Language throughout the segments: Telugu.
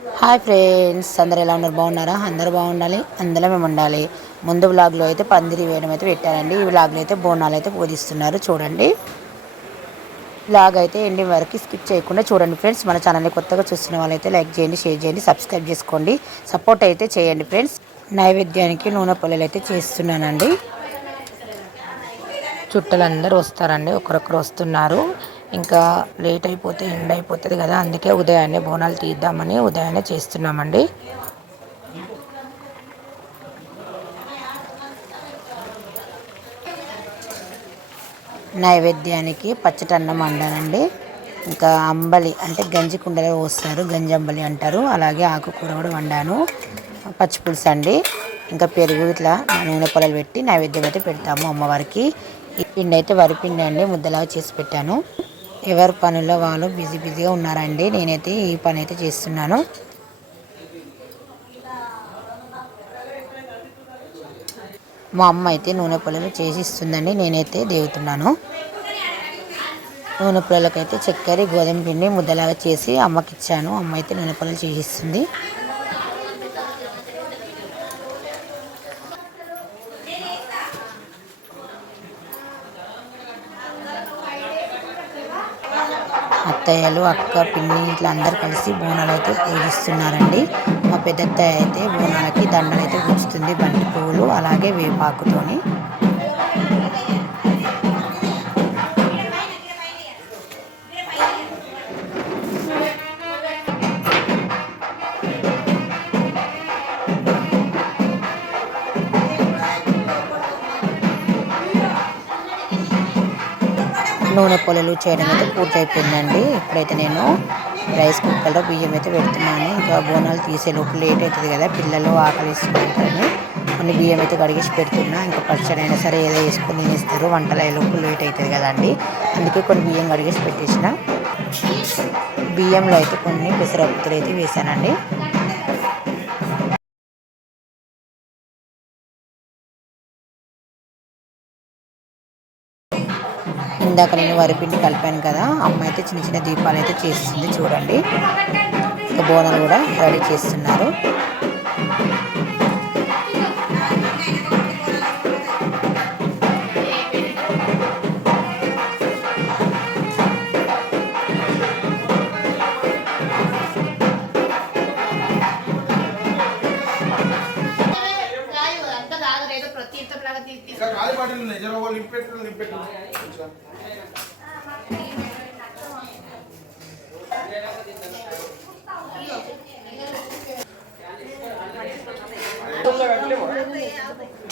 హాయ్ ఫ్రెండ్స్ అందరు ఎలా ఉన్నారు? బాగున్నారా? అందరూ బాగుండాలి. అందులో మేము ఉండాలి. ముందు బ్లాగ్లో అయితే పందిరి వేయడం అయితే పెట్టారండి ఈ బ్లాగ్లో అయితే బోనాలు అయితే పూజిస్తున్నారు. చూడండి. బ్లాగ్ అయితే ఎండి వరకు స్కిప్ చేయకుండా చూడండి ఫ్రెండ్స్. మన ఛానల్ని కొత్తగా చూస్తున్న వాళ్ళైతే లైక్ చేయండి షేర్ చేయండి సబ్స్క్రైబ్ చేసుకోండి. సపోర్ట్ అయితే చేయండి ఫ్రెండ్స్. నైవేద్యానికి నూనె పొలలు అయితే చేస్తున్నానండి. చుట్టలందరూ వస్తారండి. ఒకరొకరు వస్తున్నారు. ఇంకా లేట్ అయిపోతే ఎండ్ అయిపోతుంది కదా అందుకే ఉదయాన్నే బోనాలు తీద్దామని ఉదయాన్నే చేస్తున్నామండి. నైవేద్యానికి పచ్చటన్నం వండానండి ఇంకా అంబలి అంటే గంజి కుండలో పోస్తారు గంజి అంబలి అంటారు. అలాగే ఆకుకూర కూడా వండాను. పచ్చిపులుసు అండి. ఇంకా పెరుగు ఇట్లా నూనె పొలలు పెట్టి నైవేద్యం అయితే పెడతాము అమ్మవారికి. ఈ పిండి అయితే వరిపిండి అండి ముద్దలాగా చేసి పెట్టాను. ఎవరి పనుల్లో వాళ్ళు బిజీ బిజీగా ఉన్నారండి. నేనైతే ఈ పని అయితే చేస్తున్నాను. మా అమ్మ అయితే నూనె పొలలు చేసి ఇస్తుందండి నేనైతే దేవుతున్నాను నూనె పొలలకైతే చక్కెర గోధుమ పిండి ముద్దలాగా చేసి అమ్మకి ఇచ్చాను అమ్మ అయితే నూనె పొలలు చేసిస్తుంది. అత్తయ్యలు అక్క పిన్ని ఇట్లా అందరు కలిసి బోనాలు అయితే పూజిస్తున్నారండి మా పెద్దత్తయ్య అయితే బోనాలకి దండలు అయితే గుచ్చుతుంది బంతి పువ్వులు అలాగే వేపాకుతోని. నూనె పొలలు చేయడం అయితే పూర్తయిపోయిందండి. ఇప్పుడైతే నేను రైస్ కుక్కర్లో బియ్యం అయితే పెడుతున్నాను. ఇంకా బోనాలు తీసే లోపు లేట్ అవుతుంది కదా పిల్లలు ఆకలిస్తుంటారని కొన్ని బియ్యం అయితే కడిగేసి పెడుతున్నా. ఇంకా పచ్చడి అయినా సరే ఏదో వేసుకొని ఇస్తారు వంటలు అయ్యే లోపు లేట్ అవుతుంది కదండి. అందుకే కొన్ని బియ్యం కడిగేసి పెట్టేసిన. బియ్యంలో అయితే కొన్ని పెసరపప్పులు అయితే వేసానండి. ఇందాక నేను వరిపిండి కలిపాను కదా అమ్మ అయితే చిన్న చిన్న దీపాలు అయితే చేస్తుంది చూడండి. ఇంకా బోనాలు కూడా రెడీ చేస్తున్నారు.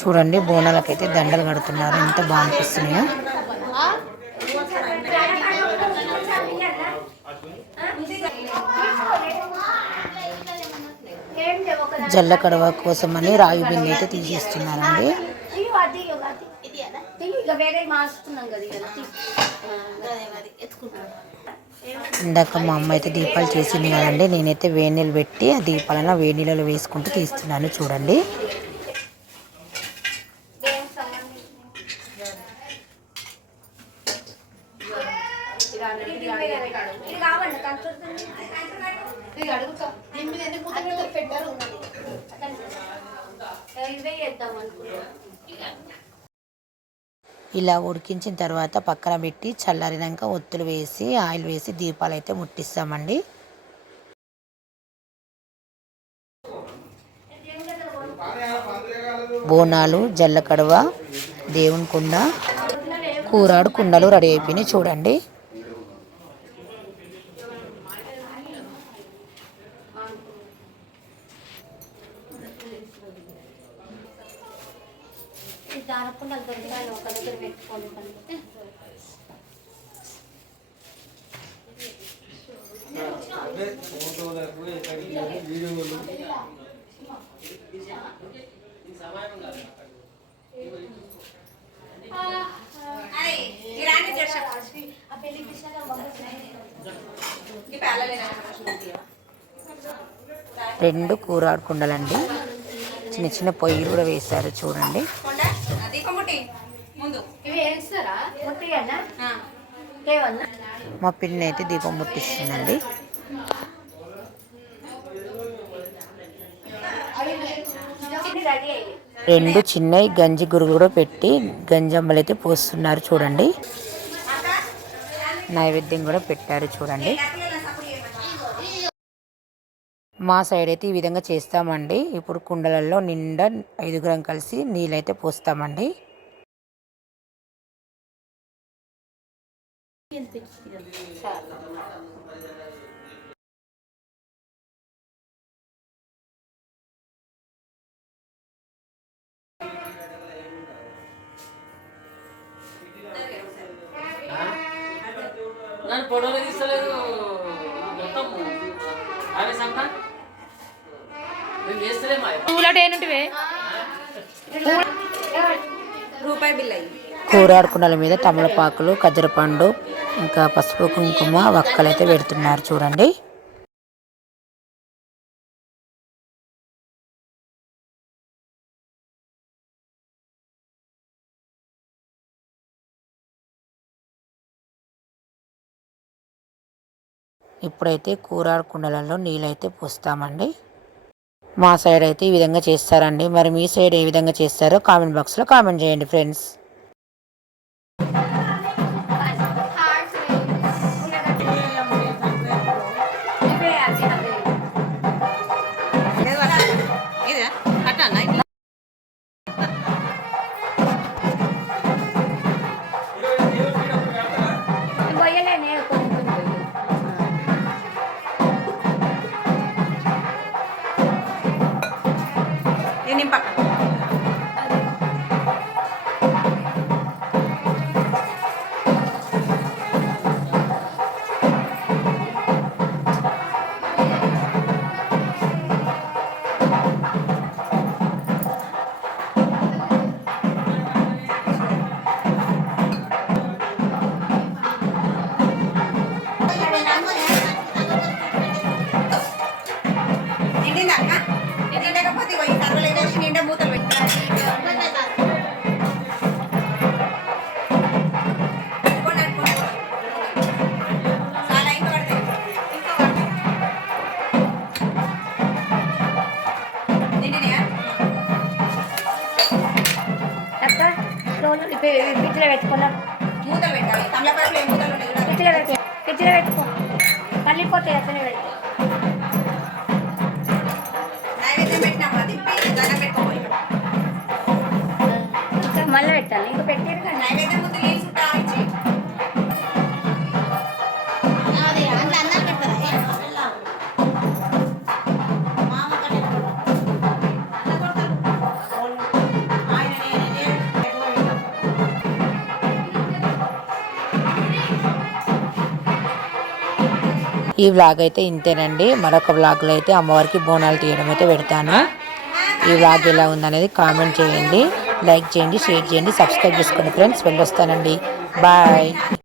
చూడండి బోనాలకైతే దండలు కడుతున్నారు. ఎంత బాగనిపిస్తున్నాయో జల్ల కడవ కోసం అని రాగి బిందె అయితే తీసేస్తున్నారండి. ఇక వేరే మార్చుకున్నాం కదా ఇక అది ఎత్తుకుంటాం ఇందాక మా అమ్మ అయితే దీపాలు చేసింది కదండి నేనైతే వేడి నీళ్ళు పెట్టి ఆ దీపాలను వేడి నీళ్ళలో వేసుకుంటూ తీస్తున్నాను చూడండి. పెట్టారు. ఇలా ఉడికించిన తర్వాత పక్కన పెట్టి చల్లారినాక ఒత్తులు వేసి ఆయిల్ వేసి దీపాలు అయితే ముట్టిస్తామండి. బోనాలు జల్ల కడవ దేవుని కుండ కూరాడు కుండలు రెడీ అయిపోయినాయి చూడండి. దానకుండా ఒక దగ్గర పెట్టుకోండి రెండు కూరాడు కుండలండి. చిన్న చిన్న పొయ్యిలు కూడా వేశారు చూడండి. మా పిన్ని అయితే దీపం ముట్టిస్తుందండి రెండు చిన్నవి గంజి గురుగుడు పెట్టి గంజమ్మలు అయితే పోస్తున్నారు చూడండి. నైవేద్యం కూడా పెట్టారు చూడండి. మా సైడ్ అయితే ఈ విధంగా చేస్తామండి. ఇప్పుడు కుండలలో నిండా ఐదుగురం కలిసి నీళ్ళైతే పోస్తామండి. నేను చేస్తలేమా రూపాయి బిల్ అయ్యి కూరాడు కుండల మీద తమలపాకులు ఖజ్జరపండు ఇంకా పసుపు కుంకుమ వక్కలు అయితే పెడుతున్నారు చూడండి. ఇప్పుడైతే కూరాడు కుండలలో నీళ్ళైతే పోస్తామండి. మా సైడ్ అయితే ఈ విధంగా చేస్తారండి. మరి మీ సైడ్ ఏ విధంగా చేస్తారో కామెంట్ బాక్స్లో కామెంట్ చేయండి ఫ్రెండ్స్ ఫ్రిడ్జ్లో పెట్టు ఫ్రిడ్జ్లో పెట్టుకో పల్లిపోతాయి అట్లనే పెట్టు నైవేద్యం పెట్టినామా తిప్పి దండం పెట్టుకోవాలి ఇంకా మళ్ళీ పెట్టాలి. ఇంకా పెట్టారు నైవేద్యం ఈ వ్లాగ్ అయితే ఇంతేనండి. మరొక వ్లాగ్లో అయితే అమ్మవారికి బోనాలు తీయడం అయితే పెడతాను. ఈ వ్లాగ్ ఎలా ఉందనేది కామెంట్ చేయండి. లైక్ చేయండి షేర్ చేయండి సబ్స్క్రైబ్ చేసుకోండి ఫ్రెండ్స్ వెళ్ళొస్తానండి. బాయ్